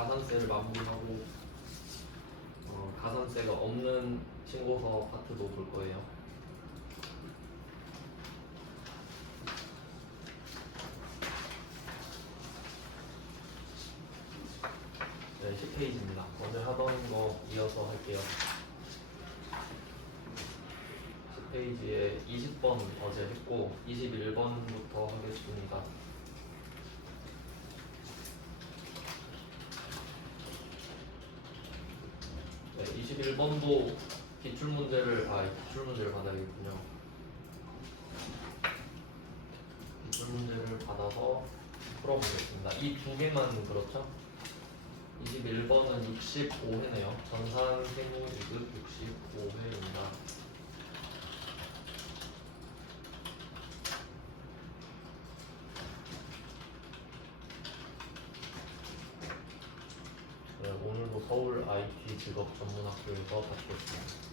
가산세를 마무리하고 가산세가 없는 신고서 파트도 볼 거예요. 네, 10페이지입니다. 어제 하던 거 이어서 할게요. 10페이지에 20번 어제 했고 21번부터 하겠습니다. 네, 21번도 기출문제를 받아야겠군요. 기출문제를 받아서 풀어보겠습니다. 이 두 개만 그렇죠? 21번은 65회네요. 전산 세무 2급 65회입니다. 네, 오늘도 서울 IT 직업전문학교에서 받겠습니다.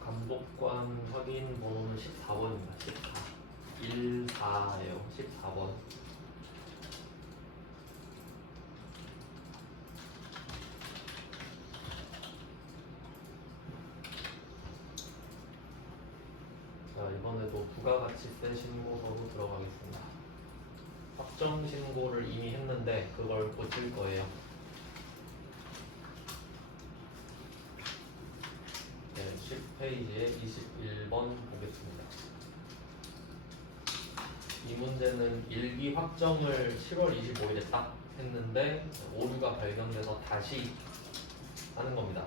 감독관 확인 번호는 14번입니다. 14예요. 14번. 자, 이번에도 부가가치세 신고서로 들어가겠습니다. 확정 신고를 이미 했는데 그걸 고칠 거예요. 네, 10페이지에 21번 보겠습니다. 이 문제는 일기 확정을 7월 25일에 딱 했는데 오류가 발견돼서 다시 하는 겁니다.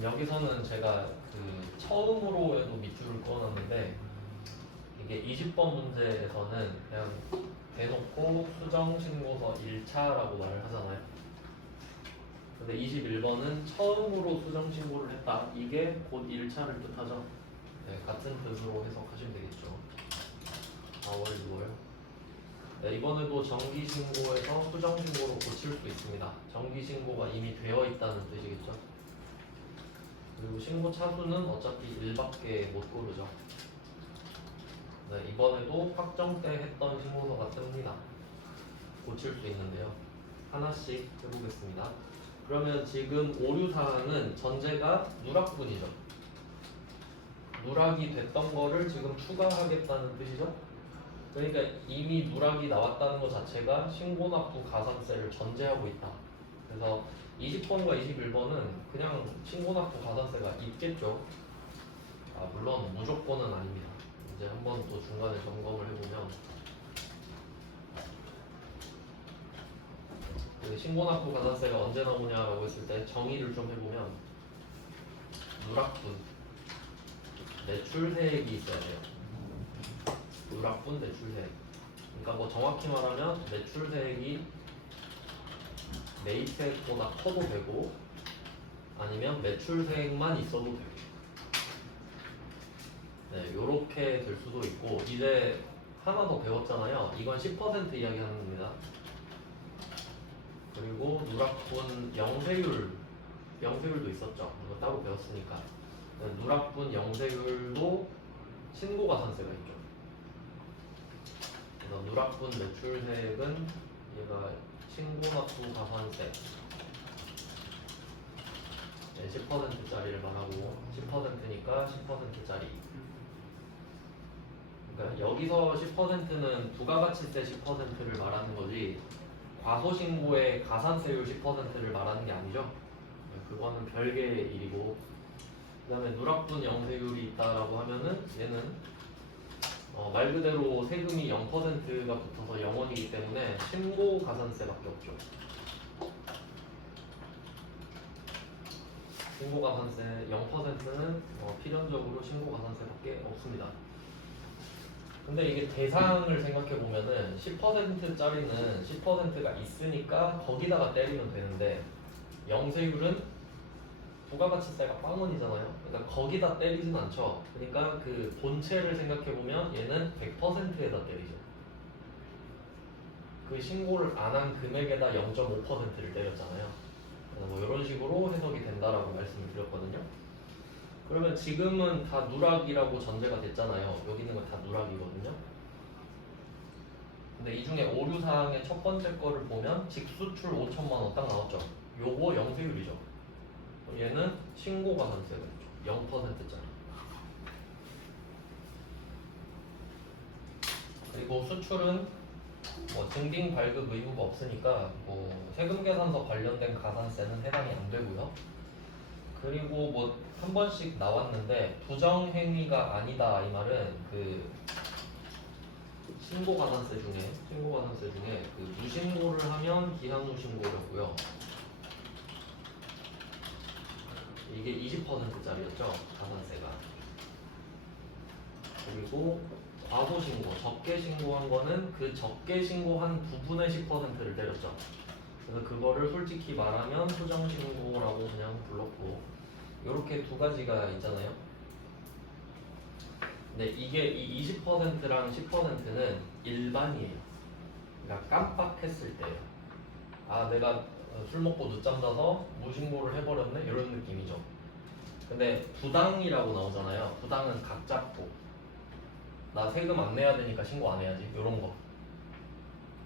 여기서는 제가 그 처음으로 해도 밑줄을 그어놨는데 이게 20번 문제에서는 그냥 대놓고 수정신고서 1차라고 말을 하잖아요. 근데 21번은 처음으로 수정신고를 했다. 이게 곧 1차를 뜻하죠. 네, 같은 뜻으로 해석하시면 되겠죠. 4월, 6월. 네, 이번에도 정기신고에서 수정신고로 고칠 수 있습니다. 정기신고가 이미 되어 있다는 뜻이겠죠. 그리고 신고 차수는 어차피 1밖에 못 고르죠. 네, 이번에도 확정 때 했던 신고서가 뜹니다. 고칠 수 있는데요. 하나씩 해보겠습니다. 그러면 지금 오류사항은 전제가 누락분이죠. 누락이 됐던 거를 지금 추가하겠다는 뜻이죠. 그러니까 이미 누락이 나왔다는 것 자체가 신고납부 가산세를 전제하고 있다. 그래서 20번과 21번은 그냥 신고납부 가산세가 있겠죠. 물론 무조건은 아닙니다. 이제 한번 또 중간에 점검을 해보면 신고납부 가산세가 언제 나오냐라고 했을 때 정의를 좀 해보면 누락분, 매출세액이 있어야 돼요. 누락분, 매출세액. 그러니까 뭐 정확히 말하면 매출세액이 매입세액보다 커도 되고 아니면 매출세액만 있어도 되고 네, 요렇게 될 수도 있고 이제 하나 더 배웠잖아요. 이건 10% 이야기하는 겁니다. 그리고 누락분 영세율도 있었죠. 이거 따로 배웠으니까. 누락분 영세율도 신고가산세가 있죠. 그래서 누락분 매출세액은 얘가 신고납부 가산세 10%짜리를 말하고 10%니까 10%짜리. 그러니까 여기서 10%는 부가가치세 10%를 말하는 거지 과소신고의 가산세율 10%를 말하는 게 아니죠. 그거는 별개의 일이고 그 다음에 누락분 영세율이 있다라고 하면은 얘는 말 그대로 세금이 0%가 붙어서 0원이기 때문에 신고 가산세밖에 없죠. 신고 가산세 0%는 필연적으로 신고 가산세밖에 없습니다. 근데 이게 대상을 생각해 보면은 10%짜리는 10%가 있으니까 거기다가 때리면 되는데 영세율은 부가가치세가 빵원이잖아요. 그러니까 거기다 때리진 않죠. 그러니까 그 본체를 생각해 보면 얘는 100%에다 때리죠. 그 신고를 안 한 금액에다 0.5%를 때렸잖아요. 그래서 뭐 이런 식으로 해석이 된다라고 말씀을 드렸거든요. 그러면 지금은 다 누락이라고 전제가 됐잖아요. 여기 있는 건 다 누락이거든요. 근데 이 중에 오류사항의 첫 번째 거를 보면 직수출 5천만 원 딱 나왔죠. 요거 영세율이죠. 얘는 신고가산세가 있죠. 0%짜리. 그리고 수출은 뭐 증빙 발급 의무가 없으니까 뭐 세금계산서 관련된 가산세는 해당이 안 되고요. 그리고 뭐 한 번씩 나왔는데 부정행위가 아니다 이 말은 그 신고가산세 중에 그 무신고를 하면 기한무신고였고요. 이게 20%짜리였죠 가산세가. 그리고 과소신고, 적게 신고한 거는 그 적게 신고한 부분의 10%를 때렸죠. 그래서 그거를 솔직히 말하면 수정신고라고 그냥 불렀고, 이렇게 두 가지가 있잖아요. 근데 이게 이 20%랑 10%는 일반이에요. 그러니까 깜빡했을 때예요. 아, 내가 술 먹고 늦잠 자서 무신고를 해버렸네 이런 느낌이죠. 근데 부당이라고 나오잖아요. 부당은 각 잡고 나 세금 안 내야 되니까 신고 안 해야지 이런 거.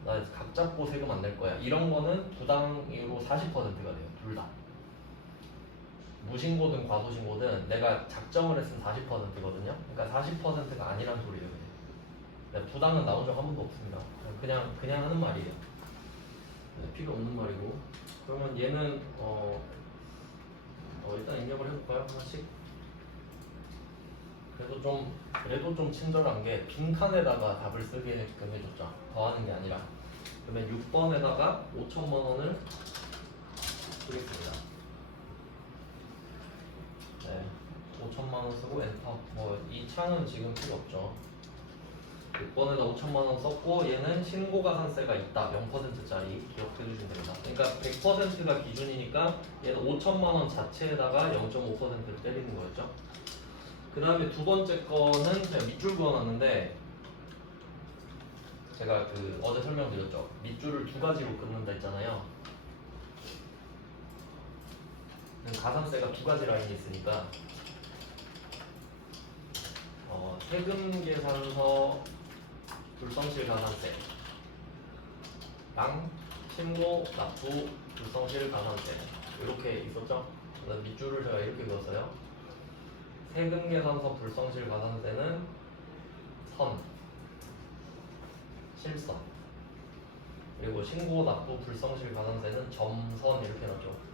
나 각 잡고 세금 안 낼 거야 이런 거는 부당이로 40%가 돼요. 둘 다. 무신고든 과소신고든 내가 작정을 했으면 40%거든요. 그러니까 40%가 아니란 소리예요. 근데 부당은 나온 적 한 번도 없습니다. 그냥 하는 말이에요. 필요 없는 말이고. 그러면 얘는 일단 입력을 해볼까요? 하나씩. 그래도 좀 친절한 게 빈칸에다가 답을 쓰게끔 해줬죠. 더하는 게 아니라. 그러면 6번에다가 5천만 원을 쓰겠습니다. 네, 5천만 원 쓰고 엔터. 뭐 이 창은 지금 필요 없죠. 6번에다 5천만 원 썼고 얘는 신고가산세가 있다. 0%짜리 기억해 주시면 됩니다. 그러니까 100%가 기준이니까 얘는 5천만 원 자체에다가 0.5%를 때리는 거였죠. 그 다음에 두 번째 거는 제가 밑줄 그어놨는데 제가 그 어제 설명드렸죠. 밑줄을 두 가지로 긋는다 했잖아요. 가산세가 두 가지 라인이 있으니까 세금계산서 불성실 가산세랑 신고 납부 불성실 가산세 이렇게 있었죠. 그래서 밑줄을 제가 이렇게 그었어요. 세금계산서 불성실 가산세는 선, 실선. 그리고 신고 납부 불성실 가산세는 점선 이렇게 놨죠.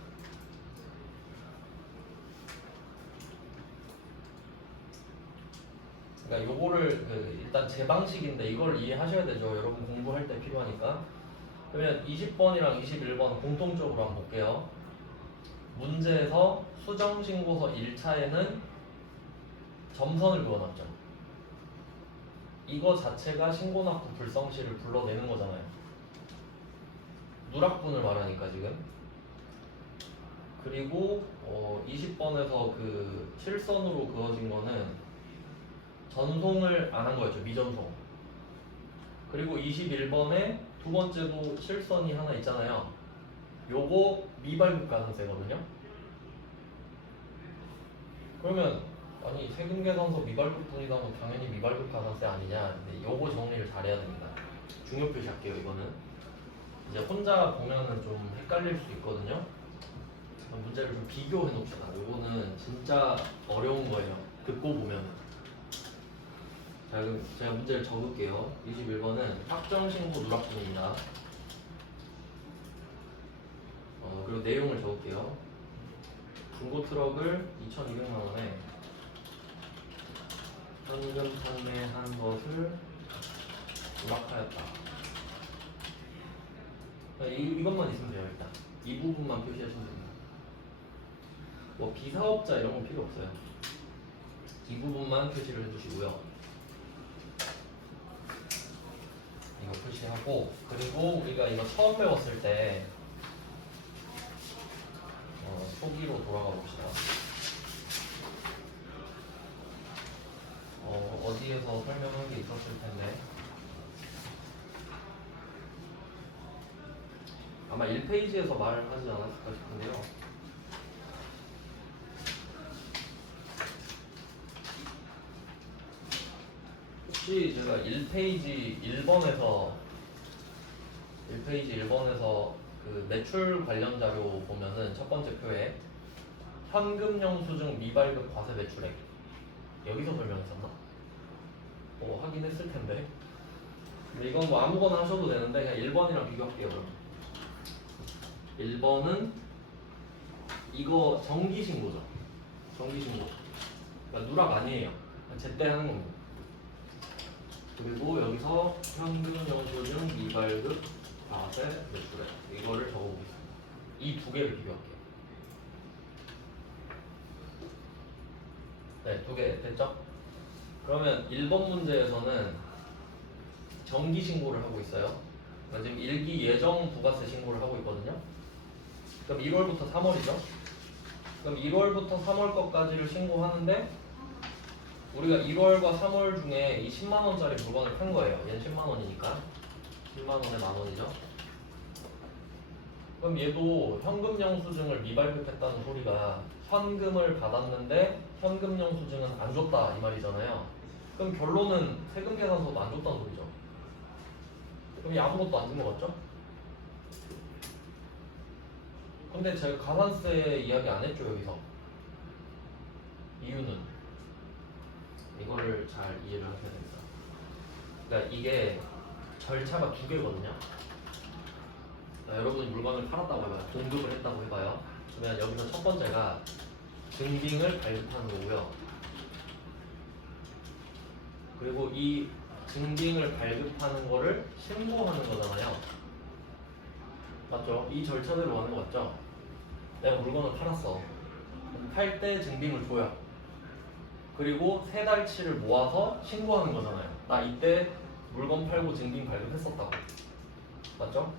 그러니까 요거를 일단 제 방식인데 이걸 이해하셔야 되죠. 여러분 공부할 때 필요하니까. 그러면 20번이랑 21번 공통적으로 한번 볼게요. 문제에서 수정신고서 1차에는 점선을 그어놨죠. 이거 자체가 신고납부 불성실을 불러내는 거잖아요. 누락분을 말하니까 지금. 그리고 20번에서 그 실선으로 그어진 거는 전송을 안 한 거였죠. 미전송. 그리고 21번에 두 번째도 실선이 하나 있잖아요. 요거 미발급 가산세거든요. 그러면 아니 세금계산서 미발급 분이다 뭐 당연히 미발급 가산세 아니냐. 근데 요거 정리를 잘해야 됩니다. 중요 표시할게요. 이거는 이제 혼자 보면은 좀 헷갈릴 수 있거든요. 문제를 좀 비교해 놓읍시다. 요거는 진짜 어려운 거예요. 듣고 보면은. 자, 그럼 제가 문제를 적을게요. 21번은 확정신고 누락분입니다. 그리고 내용을 적을게요. 중고 트럭을 2,200만 원에 현금 판매한 것을 누락하였다. 이것만 있으면 돼요. 일단 이 부분만 표시하시면 됩니다. 뭐 비사업자 이런 건 필요 없어요. 이 부분만 표시를 해주시고요. 이거 표시하고, 그리고 우리가 이거 처음 배웠을 때 초기로 돌아가 봅시다. 어디에서 설명한 게 있었을 텐데 아마 1페이지에서 말을 하지 않았을까 싶은데요. 혹시 제가 1페이지 1번에서 그 매출 관련 자료 보면은 첫 번째 표에 현금 영수증 미발급 과세 매출액 여기서 설명했었나? 확인했을 텐데. 근데 이건 뭐 아무거나 하셔도 되는데 그냥 1번이랑 비교할게요. 그럼 1번은 이거 정기신고죠. 정기신고. 그러니까 누락 아니에요. 그냥 제때 하는 겁니다. 그리고 여기서 현금 영수증 미발급 과세 매출액 이거를 적어보겠습니다. 이 두 개를 비교할게요. 네, 두 개 됐죠? 그러면 1번 문제에서는 정기 신고를 하고 있어요. 그러니까 지금 일기 예정 부가세 신고를 하고 있거든요. 그럼 1월부터 3월이죠. 그럼 1월부터 3월 것까지를 신고하는데 우리가 1월과 3월 중에 이 10만 원짜리 물건을 판 거예요. 얘는 10만 원이니까 10만 원에 만 원이죠. 그럼 얘도 현금 영수증을 미발급했다는 소리가 현금을 받았는데 현금 영수증은 안 줬다 이 말이잖아요. 그럼 결론은 세금 계산서도 안 줬다는 소리죠. 그럼 얘 아무것도 안 준 거 맞죠? 근데 제가 가산세 이야기 안 했죠 여기서. 이유는 이거를 잘 이해를 하셔야 됩니다. 그러니까 이게 절차가 두 개거든요. 여러분이 물건을 팔았다고 해봐요. 공급을 했다고 해봐요. 그러면 여기서 첫 번째가 증빙을 발급하는 거고요. 그리고 이 증빙을 발급하는 거를 신고하는 거잖아요. 맞죠? 이 절차대로 하는 거 맞죠? 내가 물건을 팔았어. 팔 때 증빙을 줘요. 그리고 세 달치를 모아서 신고하는 거잖아요. 나 이때 물건 팔고 증빙 발급했었다고. 맞죠?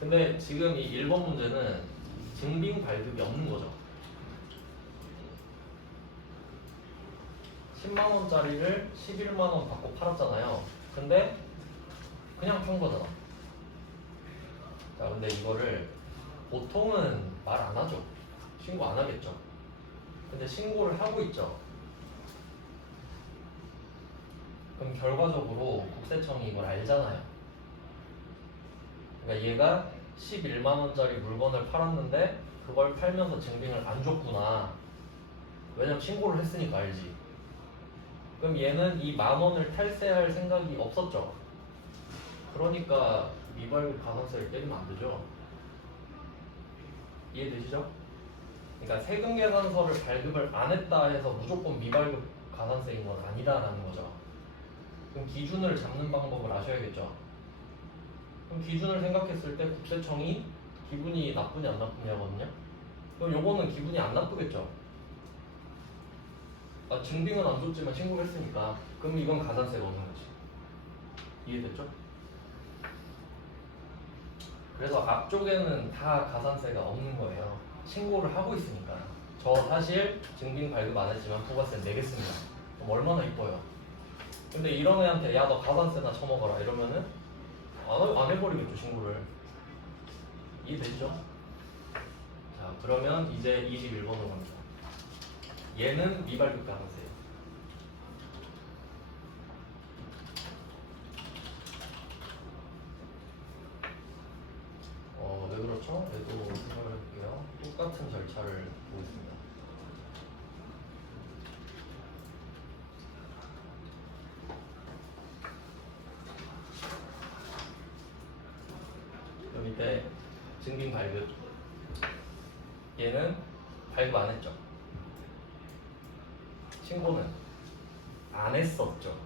근데 지금 이 1번 문제는 증빙 발급이 없는 거죠. 10만 원짜리를 11만 원 받고 팔았잖아요. 근데 그냥 판 거잖아. 자, 근데 이거를 보통은 말 안 하죠. 신고 안 하겠죠. 근데 신고를 하고 있죠. 그럼 결과적으로 국세청이 이걸 알잖아요. 그러니까 얘가 11만 원짜리 물건을 팔았는데 그걸 팔면서 증빙을 안 줬구나. 왜냐면 신고를 했으니까 알지. 그럼 얘는 이 만 원을 탈세할 생각이 없었죠. 그러니까 미발급 가산세를 때리면 안 되죠. 이해되시죠? 그러니까 세금 계산서를 발급을 안 했다 해서 무조건 미발급 가산세인 건 아니다라는 거죠. 그럼 기준을 잡는 방법을 아셔야겠죠. 그럼 기준을 생각했을 때 국세청이 기분이 나쁘냐 안 나쁘냐거든요. 그럼 요거는 기분이 안 나쁘겠죠. 증빙은 안 줬지만 신고를 했으니까. 그럼 이건 가산세가 없는 거지. 이해됐죠? 그래서 앞쪽에는 다 가산세가 없는 거예요. 신고를 하고 있으니까. 저 사실 증빙 발급 안 했지만 부가세 내겠습니다. 그럼 얼마나 이뻐요. 근데 이런 애한테 야 너 가산세나 쳐먹어라 이러면은 안 해버리겠죠 신고를. 이해되시죠? 자 그러면 이제 21번으로 갑니다. 얘는 미발급 가산세예요. 왜 그렇죠? 얘도 생각을 해볼게요. 똑같은 절차를 보겠습니다. 그럼 이때 증빙 발급 얘는 발급 안 했죠. 신고는 안 했었죠.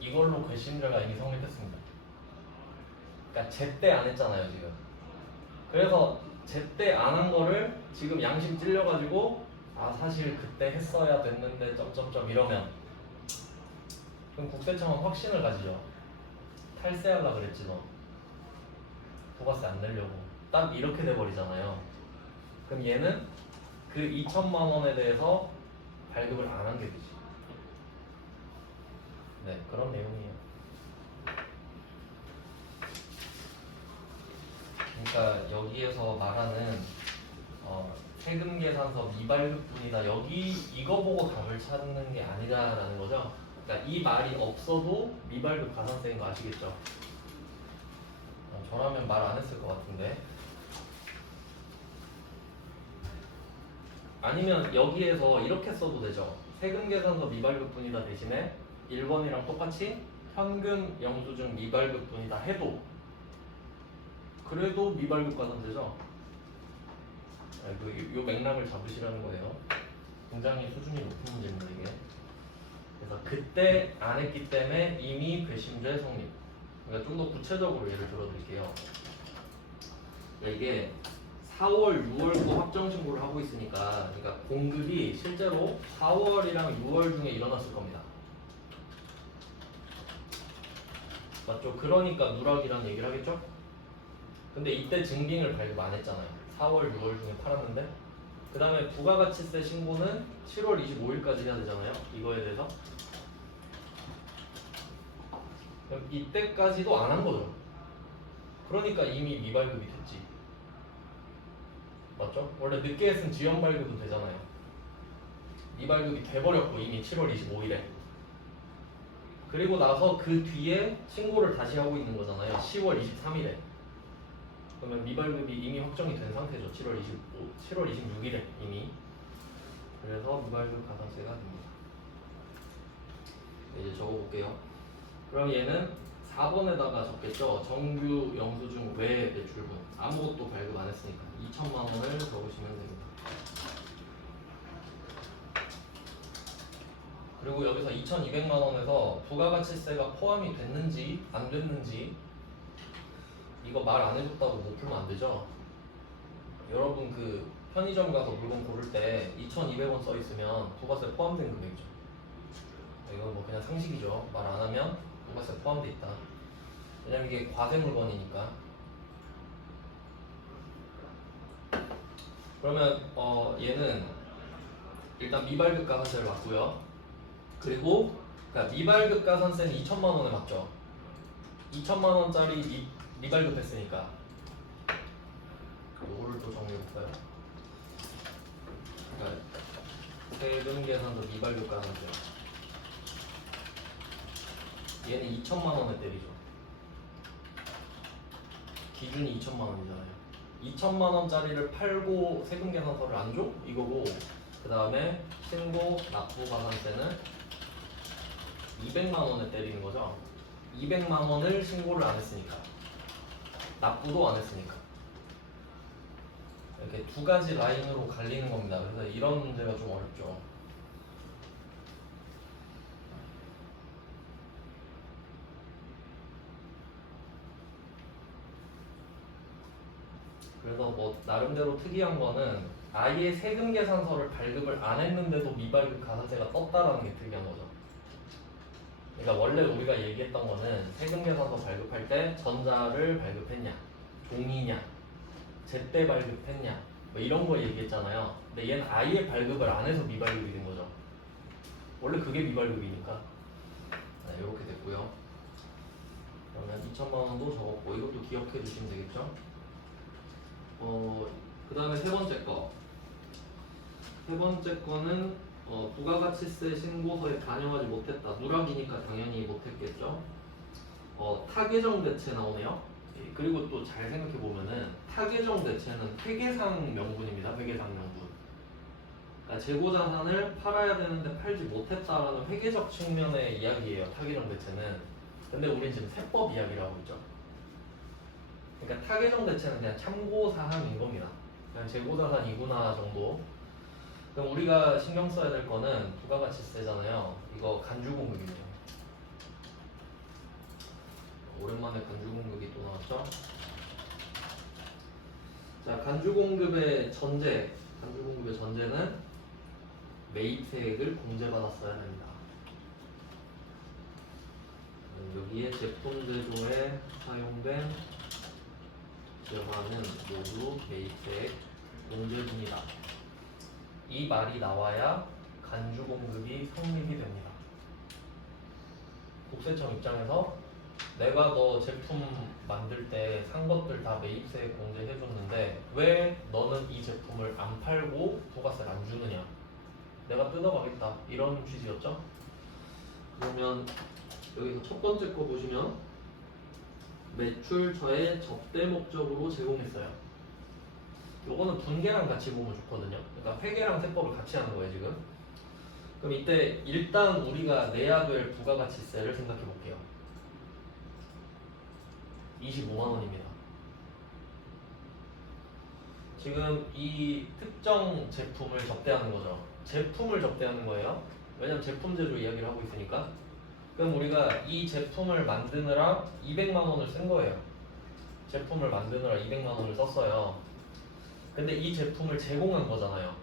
이걸로 괘씸죄가 이미 성립했습니다. 그러니까 제때 안 했잖아요 지금. 그래서 제때 안 한 거를 지금 양심 찔려가지고 사실 그때 했어야 됐는데 점점점 이러면 그럼 국세청은 확신을 가지죠. 탈세하려고 그랬지 너. 부가세 안 내려고. 딱 이렇게 돼버리잖아요. 그럼 얘는 그 2천만 원에 대해서 발급을 안 한 게 되지. 네, 그런 내용이에요. 그러니까 여기에서 말하는 세금 계산서 미발급분이다. 여기 이거 보고 답을 찾는 게 아니다라는 거죠. 그러니까 이 말이 없어도 미발급 가산세인 거 아시겠죠? 저라면 말 안 했을 것 같은데. 아니면 여기에서 이렇게 써도 되죠. 세금 계산서 미발급분이다 대신에 1번이랑 똑같이 현금 영수증 미발급분이다 해도 그래도 미발급 가산세죠. 요 맥락을 잡으시라는 거예요. 굉장히 수준이 높은 문제입니다 이게. 그래서 그때 안 했기 때문에 이미 괘씸죄 성립. 그러니까 좀 더 구체적으로 예를 들어드릴게요. 이게 4월, 6월도 확정 신고를 하고 있으니까, 그러니까 공급이 실제로 4월이랑 6월 중에 일어났을 겁니다. 맞죠? 그러니까 누락이라는 얘기를 하겠죠? 근데 이때 증빙을 발급 안 했잖아요. 4월, 6월 중에 팔았는데, 그 다음에 부가가치세 신고는 7월 25일까지 해야 되잖아요. 이거에 대해서. 그럼 이때까지도 안 한 거죠. 그러니까 이미 미발급이 됐지. 맞죠? 원래 늦게 했으면 지연 발급은 되잖아요. 미발급이 돼버렸고 이미 7월 25일에. 그리고 나서 그 뒤에 신고를 다시 하고 있는 거잖아요. 10월 23일에. 그러면 미발급이 이미 확정이 된 상태죠. 7월 26일에 이미. 그래서 미발급 가산세가 됩니다. 이제 적어볼게요. 그럼 얘는 4번에다가 적겠죠. 정규 영수증 외 매출분. 아무것도 발급 안 했으니까 2천만 원을 적으시면 됩니다. 그리고 여기서 2,200만 원에서 부가가치세가 포함이 됐는지 안 됐는지 이거 말 안 해줬다고 못 풀면 안 되죠. 여러분 그 편의점 가서 물건 고를 때 2,200원 써 있으면 부가세 포함된 금액이죠. 이건 뭐 그냥 상식이죠. 말 안 하면 부가세 포함돼 있다. 왜냐면 이게 과세 물건이니까. 그러면 얘는 일단 미발급 가산세를 맞고요. 그리고 그러니까 미발급 가산세는 2천만 원에 맞죠. 2천만 원짜리 미발급 했으니까 요거를 또 정리해볼까요? 그러니까 세금 계산서 미발급 가산세 얘는 2천만 원에 때리죠. 기준이 2천만 원이잖아요. 2천만 원짜리를 팔고 세금 계산서를 안 줘? 이거고 그 다음에 신고 납부 가산세는 200만 원에 때리는 거죠. 200만 원을 신고를 안 했으니까 납부도 안 했으니까 이렇게 두 가지 라인으로 갈리는 겁니다. 그래서 이런 문제가 좀 어렵죠. 그래서 뭐 나름대로 특이한 거는 아예 세금 계산서를 발급을 안 했는데도 미발급 가산세가 떴다라는 게 특이한 거죠. 그러니까 원래 우리가 얘기했던 거는 세금 계산서 발급할 때 전자를 발급했냐, 종이냐, 제때 발급했냐, 뭐 이런 거 얘기했잖아요. 근데 얘는 아예 발급을 안 해서 미발급이 된 거죠. 원래 그게 미발급이니까. 네, 이렇게 됐고요. 그러면 2천만 원도 적었고 이것도 기억해 주시면 되겠죠. 그 다음에 세 번째 거. 세 번째 거는 부가가치세 신고서에 반영하지 못했다. 누락이니까 당연히 못했겠죠. 타계정 대체 나오네요. 그리고 또 잘 생각해 보면은 타계정 대체는 회계상 명분입니다. 회계상 명분. 그러니까 재고자산을 팔아야 되는데 팔지 못했다라는 회계적 측면의 이야기예요. 타계정 대체는. 근데 우린 지금 세법 이야기를 하고 있죠. 그러니까 타계정 대체는 그냥 참고 사항인 겁니다. 그냥 재고자산이구나 정도. 그럼 우리가 신경 써야 될 거는 부가가치세잖아요. 이거 간주공급이에요. 오랜만에 간주공급이 또 나왔죠. 자, 간주공급의 전제는 매입세액을 공제받았어야 됩니다. 여기에 제품 제조에 사용된 결제화는 모두 매입세액 공제분이다. 이 말이 나와야 간주 공급이 성립이 됩니다. 국세청 입장에서 내가 너 제품 만들 때 산 것들 다 매입세액 공제해줬는데 왜 너는 이 제품을 안 팔고 부가세를 안 주느냐? 내가 뜯어가겠다. 이런 취지였죠. 그러면 여기서 첫 번째 거 보시면 매출처의 접대 목적으로 제공했어요. 요거는 분계랑 같이 보면 좋거든요. 그러니까 회계랑 세법을 같이 하는 거예요 지금. 그럼 이때 일단 우리가 내야 될 부가가치세를 생각해 볼게요. 25만 원입니다. 지금 이 특정 제품을 접대하는 거죠. 제품을 접대하는 거예요. 왜냐면 제품 제조 이야기를 하고 있으니까. 그럼 우리가 이 제품을 만드느라 200만 원을 쓴 거예요. 제품을 만드느라 200만 원을 썼어요. 근데 이 제품을 제공한 거잖아요.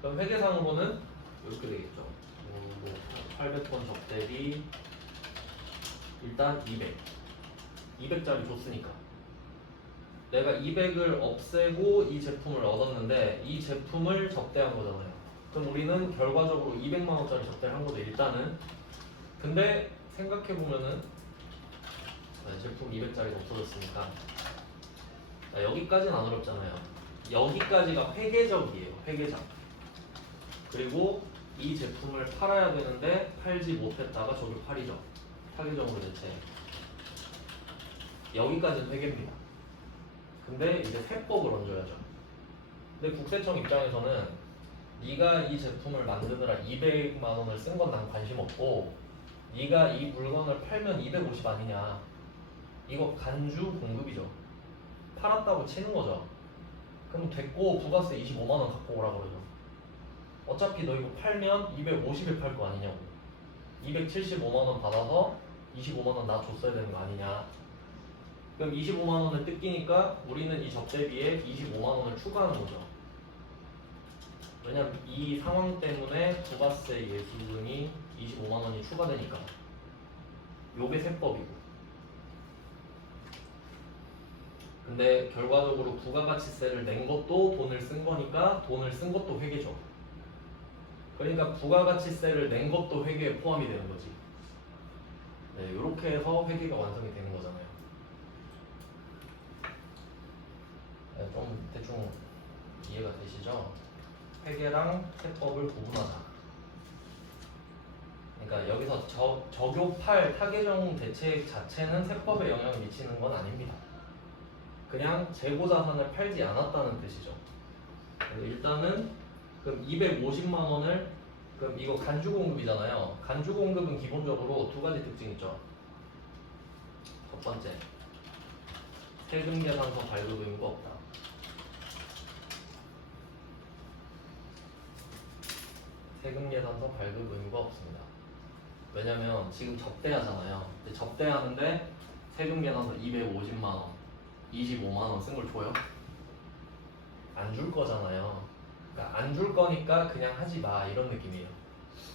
그럼 회계상으로는 이렇게 되겠죠. 800번 접대비 일단 200짜리 줬으니까 내가 200을 없애고 이 제품을 얻었는데 이 제품을 접대한 거잖아요. 그럼 우리는 결과적으로 200만 원짜리 접대를 한 거죠 일단은. 근데 생각해보면은 제품 200짜리가 없어졌으니까 자, 여기까지는 안 어렵잖아요. 여기까지가 회계적이에요. 회계적. 그리고 이 제품을 팔아야 되는데 팔지 못했다가 저기 팔이죠. 타겟적으로 대체. 여기까지는 회계입니다. 근데 이제 세법을 얹어야죠. 근데 국세청 입장에서는 네가 이 제품을 만드느라 200만 원을 쓴 건 난 관심 없고 네가 이 물건을 팔면 250 아니냐. 이거 간주 공급이죠. 팔았다고 치는 거죠. 그럼 됐고 부가세 25만 원 갖고 오라 그러죠. 어차피 너 이거 팔면 250에 팔 거 아니냐고. 275만 원 받아서 25만 원 나 줬어야 되는 거 아니냐. 그럼 25만 원을 뜯기니까 우리는 이 접대비에 25만 원을 추가하는 거죠. 왜냐면 이 상황 때문에 부가세 예수금이 25만 원이 추가되니까. 요게 세법이고. 근데 결과적으로 부가가치세를 낸 것도 돈을 쓴 거니까 돈을 쓴 것도 회계죠. 그러니까 부가가치세를 낸 것도 회계에 포함이 되는 거지. 네, 이렇게 해서 회계가 완성이 되는 거잖아요. 네, 좀 대충 이해가 되시죠? 회계랑 세법을 구분하자. 그러니까 여기서 적용할 타겟형 대책 자체는 세법에 영향을 미치는 건 아닙니다. 그냥 재고자산을 팔지 않았다는 뜻이죠. 일단은 그럼 250만 원을 그럼 이거 간주공급이잖아요. 간주공급은 기본적으로 두 가지 특징이 있죠. 첫 번째, 세금계산서 발급 의무가 없다. 세금계산서 발급 의무가 없습니다. 왜냐면 지금 접대하잖아요. 근데 접대하는데 세금계산서 250만 원, 25만 원 쓴 걸 줘요? 안 줄 거잖아요. 그러니까 안 줄 거니까 그냥 하지 마 이런 느낌이에요.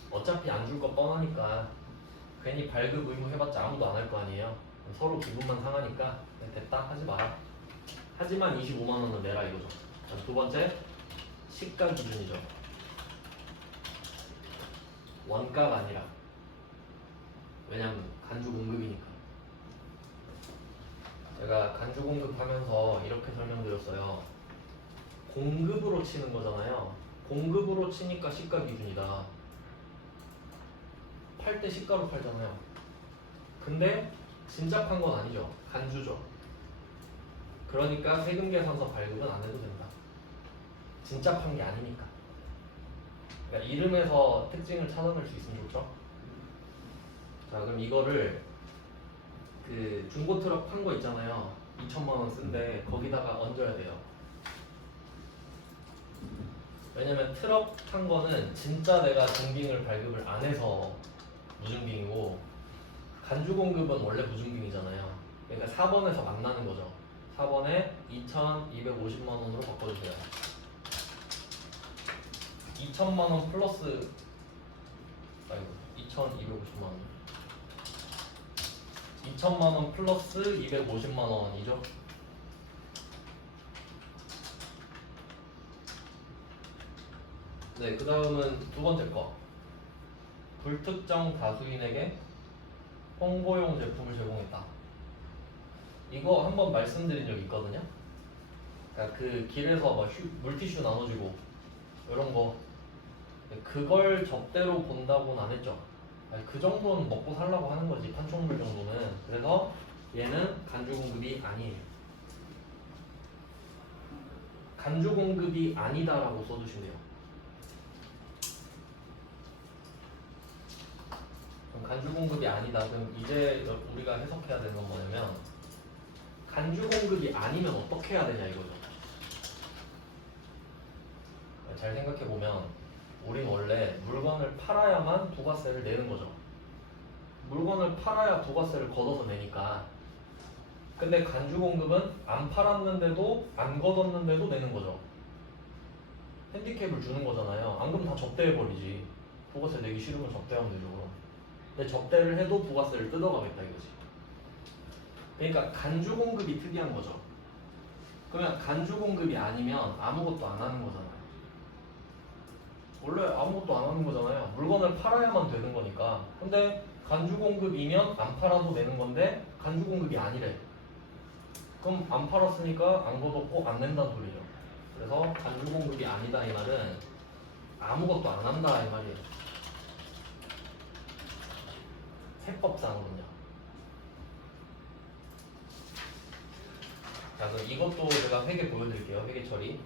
어차피 안 줄 거 뻔하니까 괜히 발급 의무 해봤자 아무도 안 할 거 아니에요. 서로 기분만 상하니까 됐다 하지 마라. 하지만 25만 원은 내라 이거죠. 자, 두 번째, 시가 기준이죠. 원가가 아니라. 왜냐면 간주 공급이니까. 제가 간주 공급하면서 이렇게 설명드렸어요. 공급으로 치는 거잖아요. 공급으로 치니까 시가 기준이다. 팔 때 시가로 팔잖아요. 근데 진짜 판 건 아니죠. 간주죠. 그러니까 세금계산서 발급은 안 해도 된다. 진짜 판 게 아니니까. 그러니까 이름에서 특징을 찾아낼 수 있으면 좋죠. 자, 그럼 이거를 그 중고 트럭 판 거 있잖아요. 2천만 원 쓴데 거기다가 얹어야 돼요. 왜냐면 트럭 탄 거는 진짜 내가 증빙을 발급을 안 해서 무증빙이고 간주 공급은 원래 무증빙이잖아요. 그러니까 4번에서 만나는 거죠. 4번에 2,250만 원으로 바꿔주세요. 2천만 원 플러스 2,250만 원. 2천만 원 플러스 250만 원이죠. 네, 그 다음은 두 번째 거. 불특정 다수인에게 홍보용 제품을 제공했다. 이거 한번 말씀드린 적 있거든요. 그러니까 그 길에서 막 물티슈 나눠주고 이런 거, 그걸 접대로 본다고는 안 했죠. 아니, 그 정도는 먹고 살라고 하는 거지, 판촉물 정도는. 그래서 얘는 간주 공급이 아니에요. 간주 공급이 아니다라고 써주시면 돼요. 그럼 간주 공급이 아니다. 그럼 이제 우리가 해석해야 되는 건 뭐냐면, 간주 공급이 아니면 어떻게 해야 되냐 이거죠. 잘 생각해 보면 우린 원래 물건을 팔아야만 부가세를 내는 거죠. 물건을 팔아야 부가세를 걷어서 내니까. 근데 간주 공급은 안 팔았는데도 안 걷었는데도 내는 거죠. 핸디캡을 주는 거잖아요. 안 그러면 다 접대해 버리지. 부가세 내기 싫으면 접대하면 되죠. 그럼. 근데 접대를 해도 부가세를 뜯어가겠다 이거지. 그러니까 간주 공급이 특이한 거죠. 그러면 간주 공급이 아니면 아무것도 안 하는 거잖아요. 원래 아무것도 안 하는 거잖아요. 물건을 팔아야만 되는 거니까. 근데 간주 공급이면 안 팔아도 되는 건데 간주 공급이 아니래. 그럼 안 팔았으니까 안 걷었고 안 낸다는 소리죠. 그래서 간주 공급이 아니다 이 말은 아무것도 안 한다 이 말이에요. 세법상으로는요. 자, 그럼 이것도 제가 회계 보여드릴게요. 회계 처리.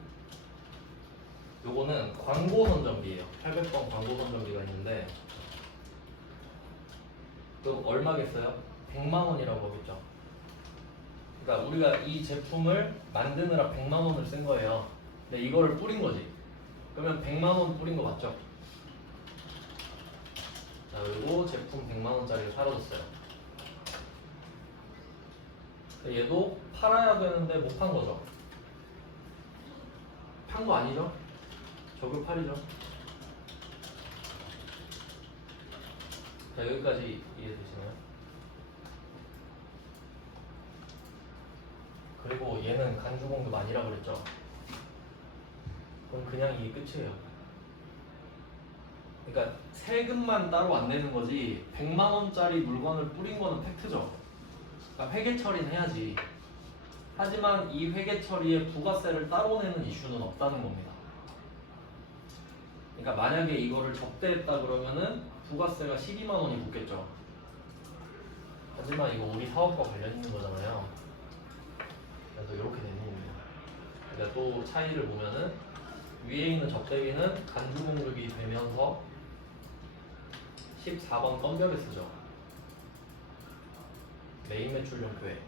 요거는 광고 선정비예요. 800번 광고 선정비가 있는데, 그럼 얼마겠어요? 100만 원이라고 하겠죠. 그러니까 우리가 이 제품을 만드느라 100만 원을 쓴 거예요. 근데 이거를 뿌린 거지. 그러면 100만 원 뿌린 거 맞죠? 자, 그리고 제품 100만 원짜리를 사라졌어요. 얘도 팔아야 되는데 못 판 거죠. 판 거 아니죠? 적을 팔이죠. 자, 여기까지 이해되시나요? 그리고 얘는 간주 공급 아니라 그랬죠. 그럼 그냥 이게 끝이에요. 그러니까 세금만 따로 안 내는 거지 100만 원짜리 물건을 뿌린 거는 팩트죠. 그러니까 회계 처리는 해야지. 하지만 이 회계 처리에 부가세를 따로 내는 이슈는 없다는 겁니다. 그러니까 만약에 이거를 접대했다 그러면은 부가세가 12만 원이 붙겠죠. 하지만 이거 우리 사업과 관련 있는 거잖아요. 그래서 이렇게 되는 겁니다. 그러니까 또 차이를 보면은 위에 있는 접대비는 간주 공급이 되면서 14번 건별에 쓰죠. 메인 매출용표에.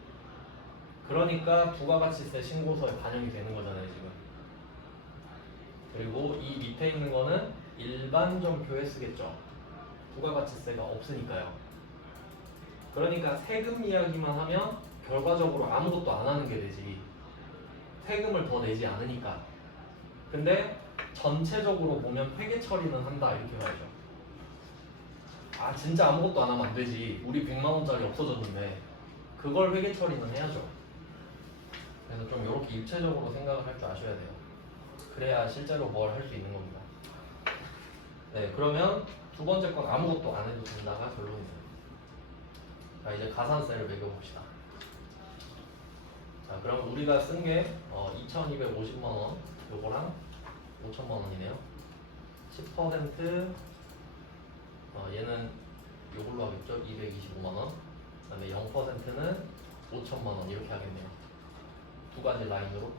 그러니까 부가가치세 신고서에 반영이 되는 거잖아요 지금. 그리고 이 밑에 있는 거는 일반 점표에 쓰겠죠. 부가가치세가 없으니까요. 그러니까 세금 이야기만 하면 결과적으로 아무것도 안 하는 게 되지. 세금을 더 내지 않으니까. 근데 전체적으로 보면 회계 처리는 한다 이렇게 봐야죠. 아 진짜 아무것도 안 하면 안 되지. 우리 100만 원짜리 없어졌는데 그걸 회계 처리는 해야죠. 그래서 좀 이렇게 입체적으로 생각을 할 줄 아셔야 돼요. 그래야 실제로 뭘 할 수 있는 겁니다. 네, 그러면 두 번째 건 아무것도 안 해도 된다가 결론이에요. 자, 이제 가산세를 매겨봅시다. 자, 그럼 우리가 쓴 게 2,250만 원, 요거랑 5천만 원이네요. 10% 얘는 요걸로 하겠죠. 225만 원. 그다음에 0%는 5천만 원 이렇게 하겠네요. 두 가지 라인으로.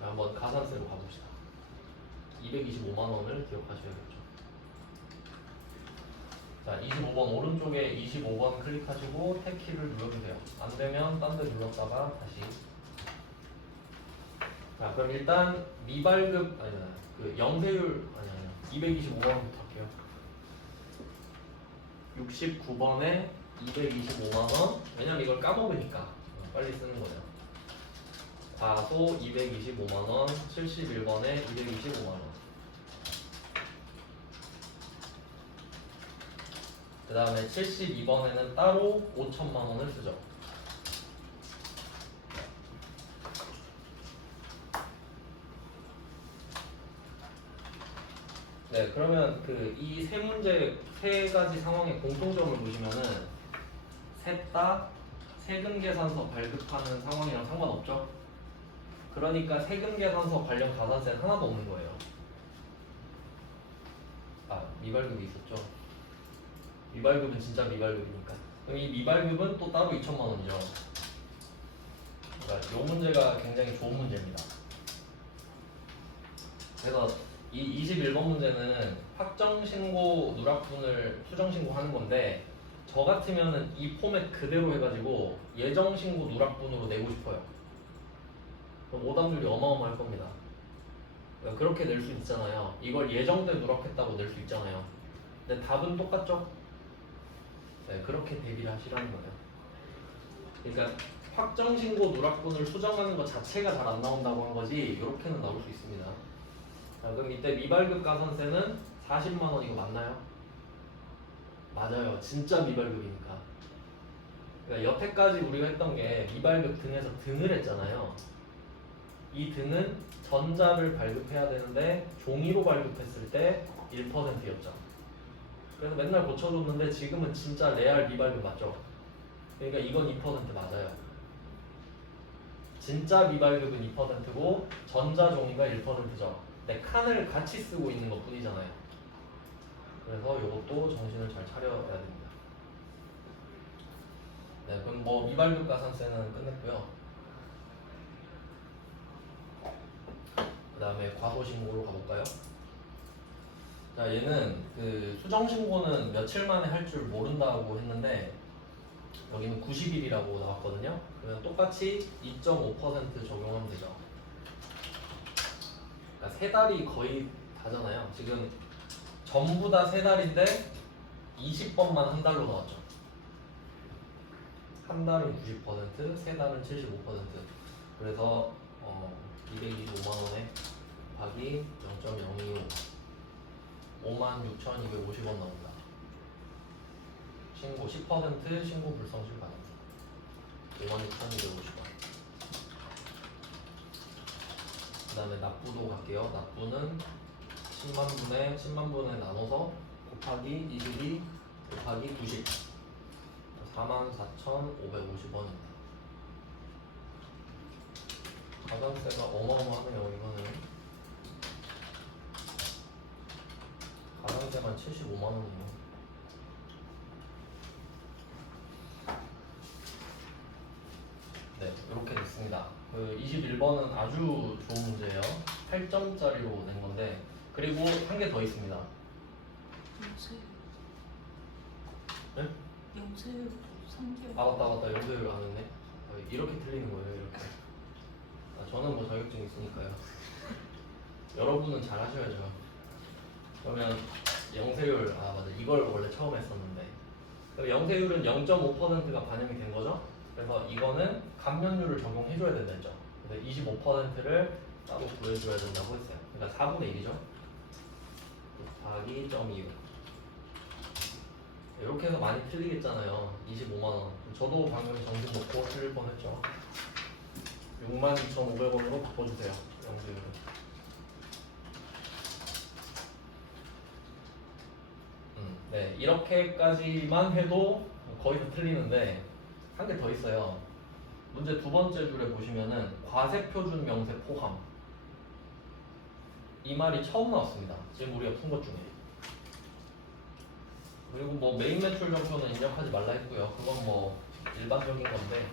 자, 한번 가산세로 가봅시다. 225만 원을 기억하셔야겠죠. 자, 25번 오른쪽에 25번 클릭하시고 탭 키를 눌러주세요. 안 되면 딴 데 눌렀다가 다시. 자, 그럼 일단 미발급 그 영세율 225번부터 할게요. 69번에 225만 원. 왜냐면 이걸 까먹으니까 빨리 쓰는 거예요. 과소 225만 원, 71번에 225만 원. 그 다음에 72번에는 따로 5천만 원을 쓰죠. 네, 그러면 그 이 세 문제 세 가지 상황의 공통점을 보시면은 셋 다 세금 계산서 발급하는 상황이랑 상관없죠. 그러니까 세금 계산서 관련 가산세 하나도 없는 거예요. 아, 미발급이 있었죠. 미발급은 진짜 미발급이니까. 그럼 이 미발급은 또 따로 2천만 원이죠. 그러니까 이 문제가 굉장히 좋은 문제입니다. 그래서 이 21번 문제는 확정신고 누락분을 수정신고하는 건데 저 같으면은 이 포맷 그대로 해가지고 예정신고 누락분으로 내고 싶어요. 그럼 오답률이 어마어마할 겁니다. 그러니까 그렇게 낼 수 있잖아요. 이걸 예정때 누락했다고 낼 수 있잖아요. 근데 답은 똑같죠? 네, 그렇게 대비를 하시라는 거예요. 그러니까 확정신고 누락분을 수정하는 것 자체가 잘 안 나온다고 한 거지 이렇게는 나올 수 있습니다. 자, 그럼 이때 미발급 가산세는 40만 원 이거 맞나요? 맞아요. 진짜 미발급이니까. 그러니까 여태까지 우리가 했던 게 미발급 등에서 등을 했잖아요. 이 등은 전자를 발급해야 되는데 종이로 발급했을 때 1%였죠. 그래서 맨날 고쳐줬는데 지금은 진짜 레알 미발급 맞죠? 그러니까 이건 2% 맞아요. 진짜 미발급은 2%고 전자종이가 1%죠. 근데 칸을 같이 쓰고 있는 것 뿐이잖아요. 그래서 이것도 정신을 잘 차려야 됩니다. 네, 그럼 뭐 미발급 가산세는 끝냈고요. 그 다음에 과소신고로 가볼까요? 자, 얘는 그 수정신고는 며칠 만에 할 줄 모른다고 했는데 여기는 90일이라고 나왔거든요. 그러면 똑같이 2.5% 적용하면 되죠. 그러니까 세 달이 거의 다잖아요. 지금 전부 다 세 달인데 20번만 한 달로 나왔죠. 한 달은 90%, 세 달은 75%. 그래서 225만 원에 곱하기 0.025 56,250원 나옵니다. 신고 10% 신고 불성실 가능성 56,250원. 그 다음에 납부도 갈게요. 납부는 10만 분에 나눠서 곱하기 22 곱하기 90 44,550원입니다. 가산세가 어마어마하네요. 이거는 가산세만 75만 원이에요. 네, 이렇게 됐습니다. 그 21번은 아주 좋은 문제예요. 8점짜리로 낸 건데 그리고 한 개 더 있습니다. 영세율. 네? 영세율 3개월. 아 맞다 영도율 안 했네. 이렇게 틀리는 거예요. 이렇게. 저는 뭐 자격증 있으니까요. 여러분은 잘 하셔야죠. 그러면 영세율 맞아 이걸 원래 처음 했었는데 그럼 영세율은 0.5%가 반영이 된 거죠. 그래서 이거는 감면율을 적용해줘야 된다 했죠. 근데 25%를 따로 구해줘야 된다고 했어요. 그러니까 4분의 1이죠. 곱하기 0.25 이렇게 해서 많이 틀리겠잖아요. 25만 원. 저도 방금 정신 놓고 틀릴 뻔했죠. 62,500원으로 바꿔주세요. 영세율은. 네, 이렇게까지만 해도 거의 다 틀리는데 한 개 더 있어요. 문제 두 번째 줄에 보시면은 과세표준 명세 포함 이 말이 처음 나왔습니다. 지금 우리가 푼 것 중에. 그리고 뭐 메인 매출 정표는 입력하지 말라 했고요. 그건 뭐 일반적인 건데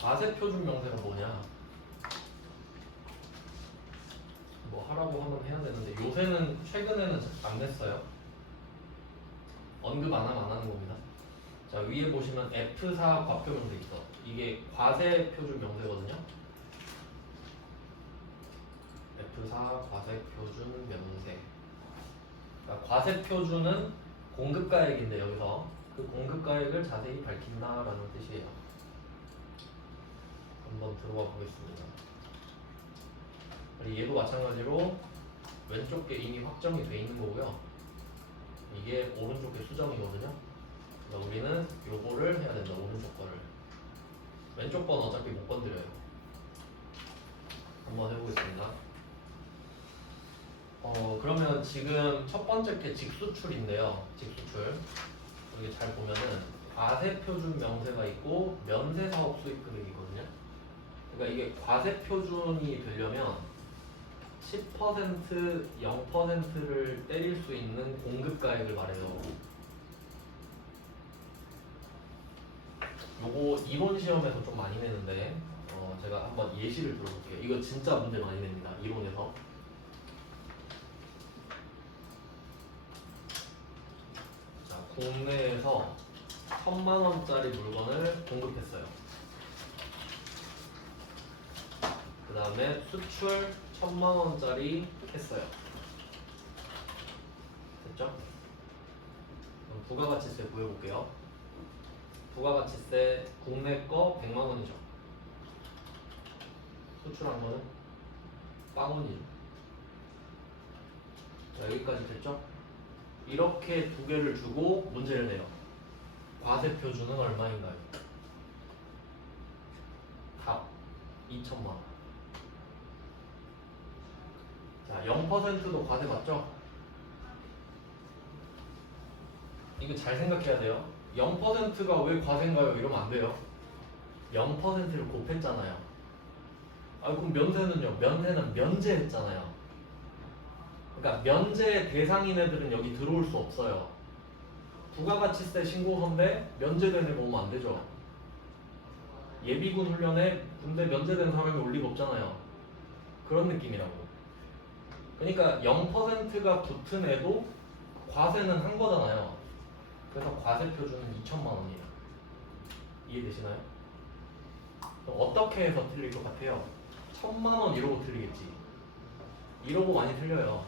과세표준 명세가 뭐냐? 뭐 하라고 하면 해야 되는데 요새는 최근에는 안 냈어요. 언급 안 하면 안 하는 겁니다. 자, 위에 보시면 F4 과표명세 있어. 이게 과세표준 명세거든요. F4 과세표준 명세. 그러니까 과세표준은 공급가액인데 여기서 그 공급가액을 자세히 밝힌다라는 뜻이에요. 한번 들어가 보겠습니다. 그리고 얘도 마찬가지로 왼쪽 게 이미 확정이 돼 있는 거고요. 이게 오른쪽 게 수정이거든요. 그러니까 우리는 요거를 해야 된다. 오른쪽 거를. 왼쪽 건 어차피 못 건드려요. 한번 해보겠습니다. 지금 첫 번째 게 직수출인데요. 직수출. 여기 잘 보면은 과세표준 명세가 있고 면세사업 수익금액이 있거든요. 그러니까 이게 과세표준이 되려면 10%, 0%를 때릴 수 있는 공급가액을 말해요. 요거 이론 시험에서 좀 많이 내는데 제가 한번 예시를 들어볼게요. 이거 진짜 문제 많이 냅니다. 이론에서. 자, 국내에서 1000만 원짜리 물건을 공급했어요. 그 다음에 수출 1000만 원짜리 했어요. 됐죠? 그럼 부가가치세 구해볼게요. 부가가치세 국내 거 100만 원이죠. 수출한 거는 빵원이죠. 자, 여기까지 됐죠? 이렇게 두 개를 주고 문제를 내요. 과세 표준은 얼마인가요? 답 2천만 원. 자, 0%도 과세 맞죠? 이거 잘 생각해야 돼요. 0%가 왜 과세인가요? 이러면 안 돼요. 0%를 곱했잖아요. 아, 그럼 면세는요? 면세는 면제했잖아요. 그러니까 면제 대상인 애들은 여기 들어올 수 없어요. 부가가치세 신고서인데 면제된 애가 오면 안 되죠. 예비군 훈련에 군대 면제된 사람이 올 리가 없잖아요. 그런 느낌이라고. 그러니까 0%가 붙은 애도 과세는 한 거잖아요. 그래서 과세 표준은 2천만 원이에요. 이해되시나요? 그럼 어떻게 해서 틀릴 것 같아요? 1000만 원 이러고 틀리겠지. 이러고 많이 틀려요.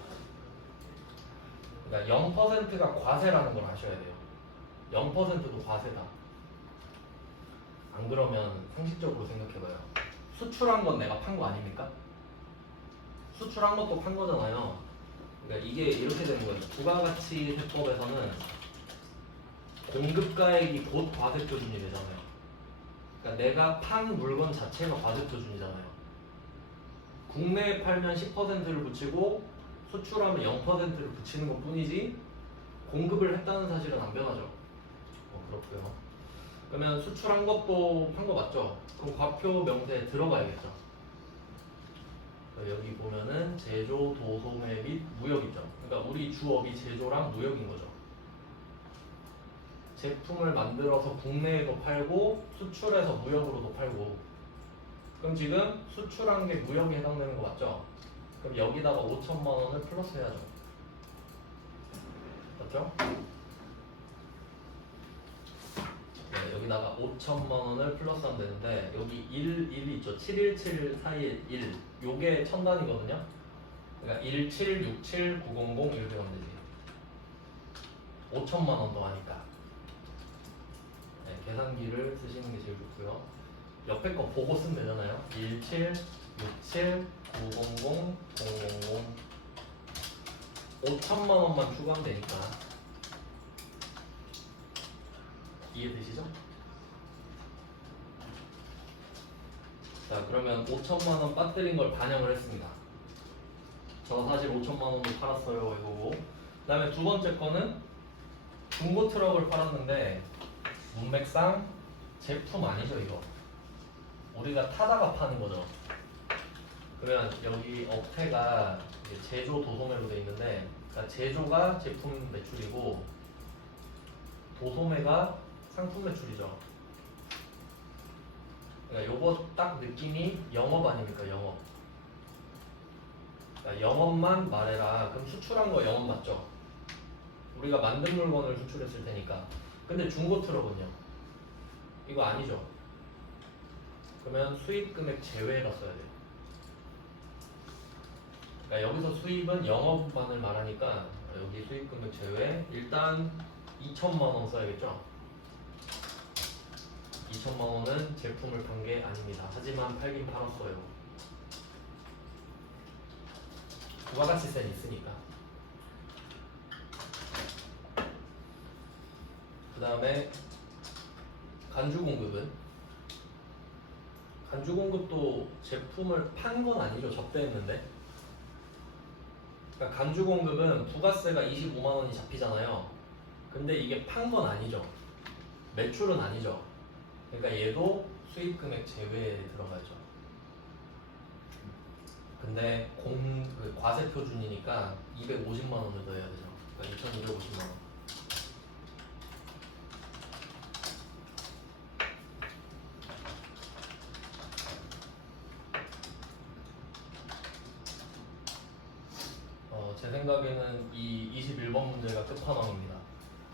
그러니까 0%가 과세라는 걸 아셔야 돼요. 0%도 과세다. 안 그러면 상식적으로 생각해봐요. 수출한 건 내가 판 거 아닙니까? 수출한 것도 판 거잖아요. 그러니까 이게 이렇게 되는 거예요. 부가가치세법에서는 공급가액이 곧 과세표준이 되잖아요. 그러니까 내가 판 물건 자체가 과세표준이잖아요. 국내에 팔면 10%를 붙이고 수출하면 0%를 붙이는 것 뿐이지 공급을 했다는 사실은 안 변하죠. 그렇고요. 그러면 수출한 것도 판 거 맞죠? 그럼 과표 명세에 들어가야겠죠. 여기 보면은 제조, 도소매 및 무역이죠. 그러니까 우리 주업이 제조랑 무역인 거죠. 제품을 만들어서 국내에도 팔고 수출해서 무역으로도 팔고. 그럼 지금 수출한 게 무역에 해당되는 거 맞죠? 그럼 여기다가 5천만 원을 플러스 해야죠. 맞죠? 네, 여기다가 5천만 원을 플러스하면 되는데 여기 1이 있죠. 717 사이에 1 요게 천단이거든요. 그러니까 1767 900 이렇게 하면 되지. 5천만 원 더 하니까. 네, 계산기를 쓰시는 게 제일 좋고요. 옆에 거 보고 쓰면 되잖아요. 1767 900 000 5천만 원만 추가하면 되니까. 이해되시죠? 자, 그러면 5천만 원 빠뜨린 걸 반영을 했습니다. 저 사실 5천만 원도 팔았어요 이거고. 그 다음에 두 번째 거는 중고 트럭을 팔았는데 문맥상 제품 아니죠 이거. 우리가 타다가 파는 거죠. 그러면 여기 업태가 이제 제조 도소매로 돼 있는데, 그러니까 제조가 제품 매출이고 도소매가 상품 매출이죠. 그러니까 요거 딱 느낌이 영업 아닙니까? 영업. 그러니까 영업만 말해라. 그럼 수출한 거 영업 맞죠? 우리가 만든 물건을 수출했을 테니까. 근데 중고 트럭은요? 이거 아니죠? 그러면 수입 금액 제외라 써야 돼요. 그러니까 여기서 수입은 영업만을 말하니까 여기 수입 금액 제외. 일단 2천만 원 써야겠죠? 2천만 원은 제품을 판 게 아닙니다. 하지만 팔긴 팔았어요. 부가가치세는 있으니까. 그 다음에 간주공급은? 간주공급도 제품을 판 건 아니죠. 접대했는데. 그러니까 간주 공급은 부가세가 25만 원이 잡히잖아요. 근데 이게 판 건 아니죠. 매출은 아니죠. 그러니까 얘도 수입 금액 제외에 들어가죠. 근데 그 과세 표준이니까 250만 원을 더 해야 되죠. 그러니까 2,250만 원. 제 생각에는 이 21번 문제가 끝판왕입니다.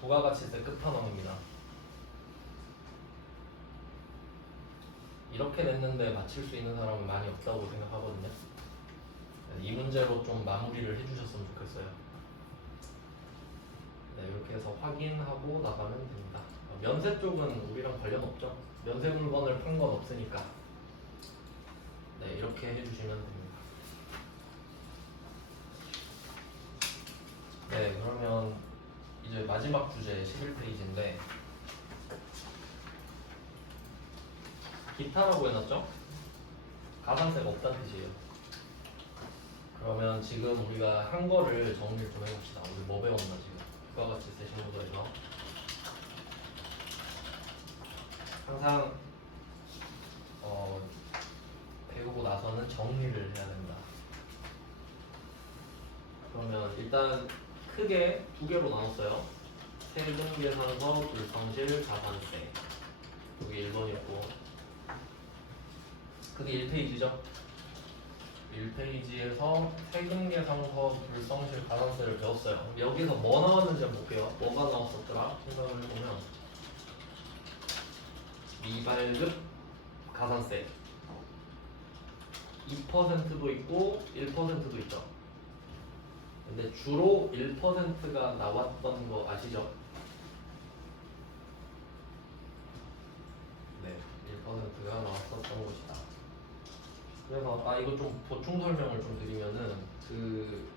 부가가치세 끝판왕입니다. 이렇게 냈는데 맞힐 수 있는 사람은 많이 없다고 생각하거든요. 이 문제로 좀 마무리를 해주셨으면 좋겠어요. 네, 이렇게 해서 확인하고 나가면 됩니다. 면세 쪽은 우리랑 관련 없죠. 면세 물건을 판 건 없으니까. 네, 이렇게 해주시면 됩니다. 네, 그러면 이제 마지막 주제 11페이지인데 기타라고 해놨죠? 가산세가 없다는 뜻이에요. 그러면 지금 우리가 한 거를 정리를 좀 해봅시다. 우리 뭐 배웠나 지금? 부가가치세 신고도에서 항상 배우고 나서는 정리를 해야 된다. 그러면 일단 크게 두 개로 나눴어요. 세금 계산서, 불성실, 가산세. 여기 1번이었고 그게 1페이지죠. 1페이지에서 세금 계산서, 불성실, 가산세를 배웠어요. 여기서 뭐 나왔는지 한번 볼게요. 뭐가 나왔었더라? 생각을 해보면 미발급 가산세 2%도 있고 1%도 있죠. 근데 주로 1%가 나왔던 거 아시죠? 네, 1%가 나왔었던 것이다. 그래서 이거 좀 보충 설명을 좀 드리면은 그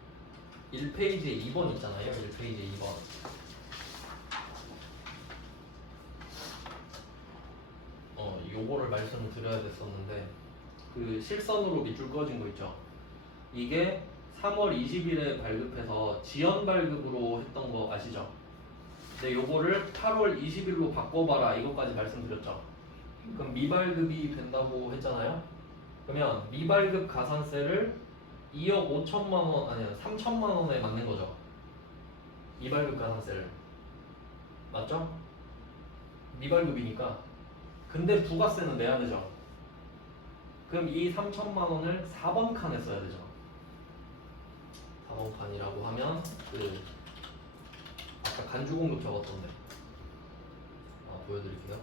1페이지에 2번 있잖아요. 1페이지에 2번. 요거를 말씀을 드려야 됐었는데 그 실선으로 밑줄 그어진 거 있죠. 이게 3월 20일에 발급해서 지연 발급으로 했던 거 아시죠? 근데 요거를 8월 20일로 바꿔봐라 이것까지 말씀드렸죠. 그럼 미발급이 된다고 했잖아요. 그러면 미발급 가산세를 2억 5천만 원 아니야 3천만 원에 맞는 거죠. 미발급 가산세를 맞죠? 미발급이니까. 근데 부가세는 내야 되죠. 그럼 이 3천만 원을 4번 칸에 써야 되죠. 4번 칸이라고 하면 그 아까 간주 공급 적었던데 보여드릴게요.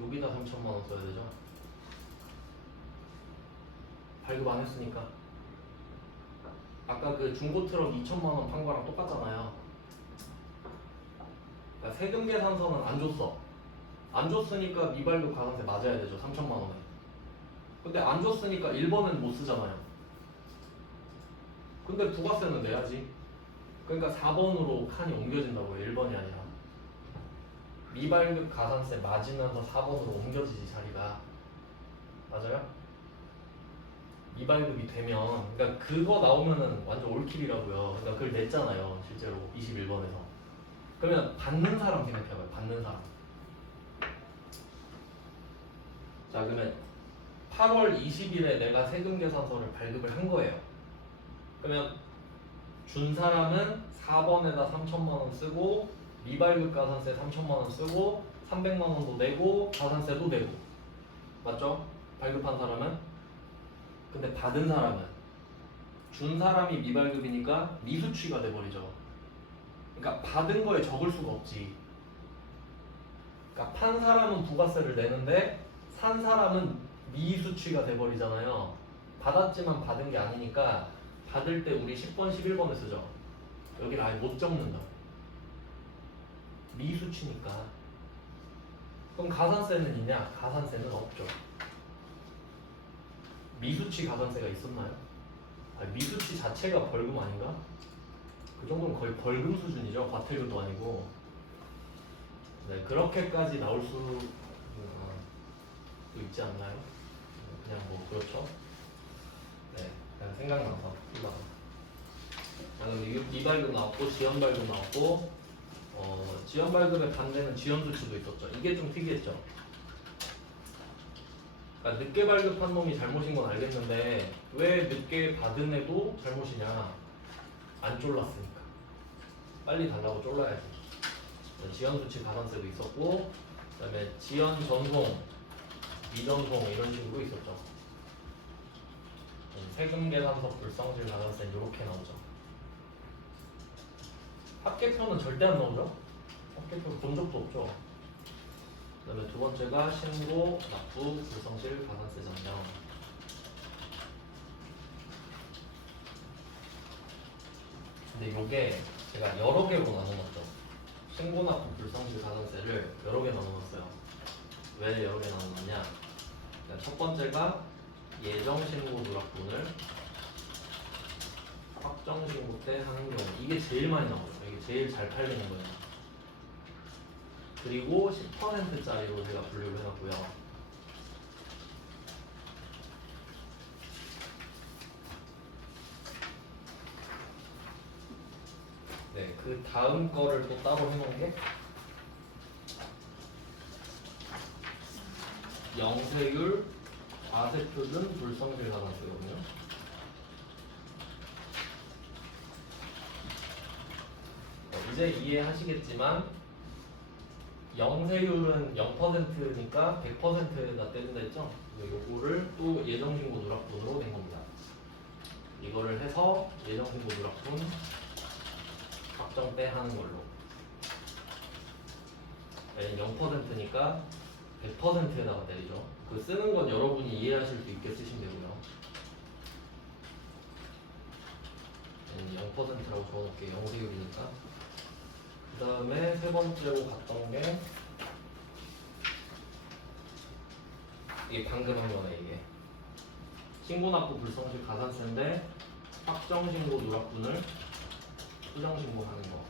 여기다 3천만 원 써야 되죠. 발급 안 했으니까. 아까 그 중고 트럭 2천만 원 판 거랑 똑같잖아요. 그러니까 세금 계산서는 안 줬어. 안 줬으니까 미발급 가산세 맞아야 되죠. 3천만 원에. 근데 안 줬으니까 1번은 못 쓰잖아요. 근데 부가세는 내야지. 그러니까 4번으로 칸이 옮겨진다고요. 1번이 아니라. 미발급 가산세 맞으면서 4번으로 옮겨지지 자리가. 맞아요? 미발급이 되면 그러니까 그거 나오면은 완전 올킬이라고요. 그러니까 그걸 냈잖아요. 실제로 21번에서. 그러면 받는 사람 생각해봐요. 받는 사람. 자 그러면 8월 20일에 내가 세금 계산서를 발급을 한 거예요. 그러면 준 사람은 4번에다 3천만 원 쓰고 미발급 가산세 3천만 원 쓰고 300만 원도 내고 가산세도 내고 맞죠? 발급한 사람은. 근데 받은 사람은 준 사람이 미발급이니까 미수취가 돼버리죠. 그러니까 받은 거에 적을 수가 없지. 그러니까 판 사람은 부가세를 내는데 산 사람은 미수취가 돼버리잖아요. 받았지만 받은 게 아니니까 받을 때 우리 10번, 11번을 쓰죠. 여기를 아예 못 적는다. 미수취니까. 그럼 가산세는 있냐? 가산세는 없죠. 미수취 가산세가 있었나요? 미수취 자체가 벌금 아닌가? 그 정도는 거의 벌금 수준이죠. 과태료도 아니고. 네, 그렇게까지 나올 수 또 있지 않나요? 그냥 뭐 그렇죠. 네, 그냥 생각나서 이거. 미발급 나왔고 지연 발급 나왔고 지연 발급의 반대는 지연 수치도 있었죠. 이게 좀 특이했죠. 그러니까 늦게 발급한 놈이 잘못인 건 알겠는데 왜 늦게 받은 애도 잘못이냐? 안 쫄랐으니까. 빨리 달라고 쫄라야지. 지연 수치 가산세도 있었고, 그다음에 지연 전송, 미전송 이런 식으로 있었죠. 세금 계산서 불성질 가산세는 이렇게 나오죠. 합계표는 절대 안 나오죠. 합계표 본 적도 없죠. 그다음에 두 번째가 신고, 납부, 불성실 가산세 전형. 근데 요게 제가 여러 개로 나눠놨죠. 신고, 납부, 불성실 가산세를 여러 개 나눠놨어요. 왜 여러 개 나눠놨냐? 첫 번째가 예정신고 누락분을 확정신고 때 하는 경우, 이게 제일 많이 나오죠. 이게 제일 잘 팔리는 거예요. 그리고 10%짜리로 제가 분류를 해놨고요. 네, 그 다음 거를 또 따로 해놓은 게 영세율, 과세표준, 불성실 가산세거든요. 이제 이해하시겠지만 영세율은 0%니까 100%에다 떼준다 했죠? 요거를 또 예정신고 누락분으로 낸 겁니다. 이거를 해서 예정신고 누락분 확정때 하는 걸로. 0%니까 100%에다가 때리죠. 그 쓰는 건 여러분이 이해하실 수 있게 쓰시면 되고요. 0%라고 적어놓을게요. 영세율이니까. 그 다음에 세 번째로 갔던 게 이게 방금 한 거네. 이게 신고납부 불성실 가산세인데 확정신고 누락분을 수정신고하는 거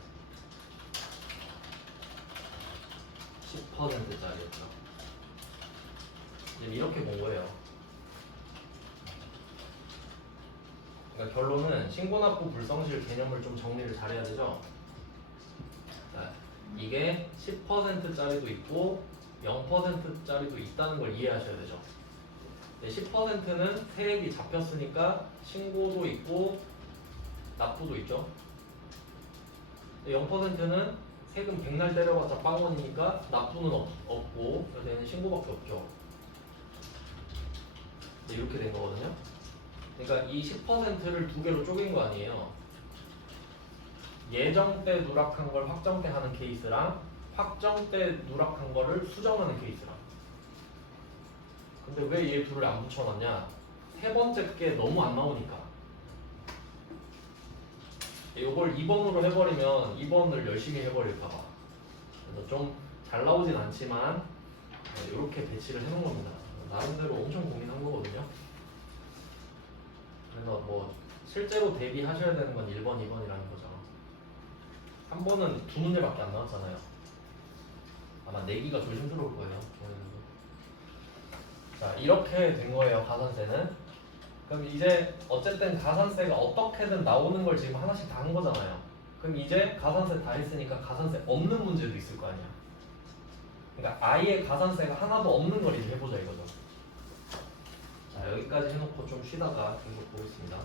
10%짜리였죠. 이렇게 본 거예요. 그러니까 결론은 신고납부 불성실 개념을 좀 정리를 잘해야 되죠. 자, 이게 10%짜리도 있고 0%짜리도 있다는 걸 이해하셔야 되죠. 10%는 세액이 잡혔으니까 신고도 있고 납부도 있죠. 0%는 세금 백날 때려봤자 빵원이니까 납부는 없고 그래서 얘는 신고밖에 없죠. 이렇게 된 거거든요. 그러니까 이 10%를 두 개로 쪼갠 거 아니에요. 예정 때 누락한 걸 확정 때 하는 케이스랑 확정 때 누락한 거를 수정하는 케이스랑. 근데 왜 얘 둘을 안 붙여놨냐? 세 번째 게 너무 안 나오니까. 이걸 2번으로 해버리면 2번을 열심히 해버릴까봐. 그래서 좀 잘 나오진 않지만 이렇게 배치를 해놓은 겁니다. 나름대로 엄청 고민한 거거든요. 그래서 뭐 실제로 대비하셔야 되는 건 1번, 2번이라는 거죠. 3번은 두 문제밖에 안 나왔잖아요. 아마 내기가 조심스러울 거예요. 자, 이렇게 된 거예요. 가산세는. 그럼 이제 어쨌든 가산세가 어떻게든 나오는 걸 지금 하나씩 다 한 거잖아요. 그럼 이제 가산세 다 했으니까 가산세 없는 문제도 있을 거 아니야. 그러니까 아예 가산세가 하나도 없는 걸 이제 해보자 이거죠. 자, 여기까지 해놓고 좀 쉬다가 계속 보겠습니다.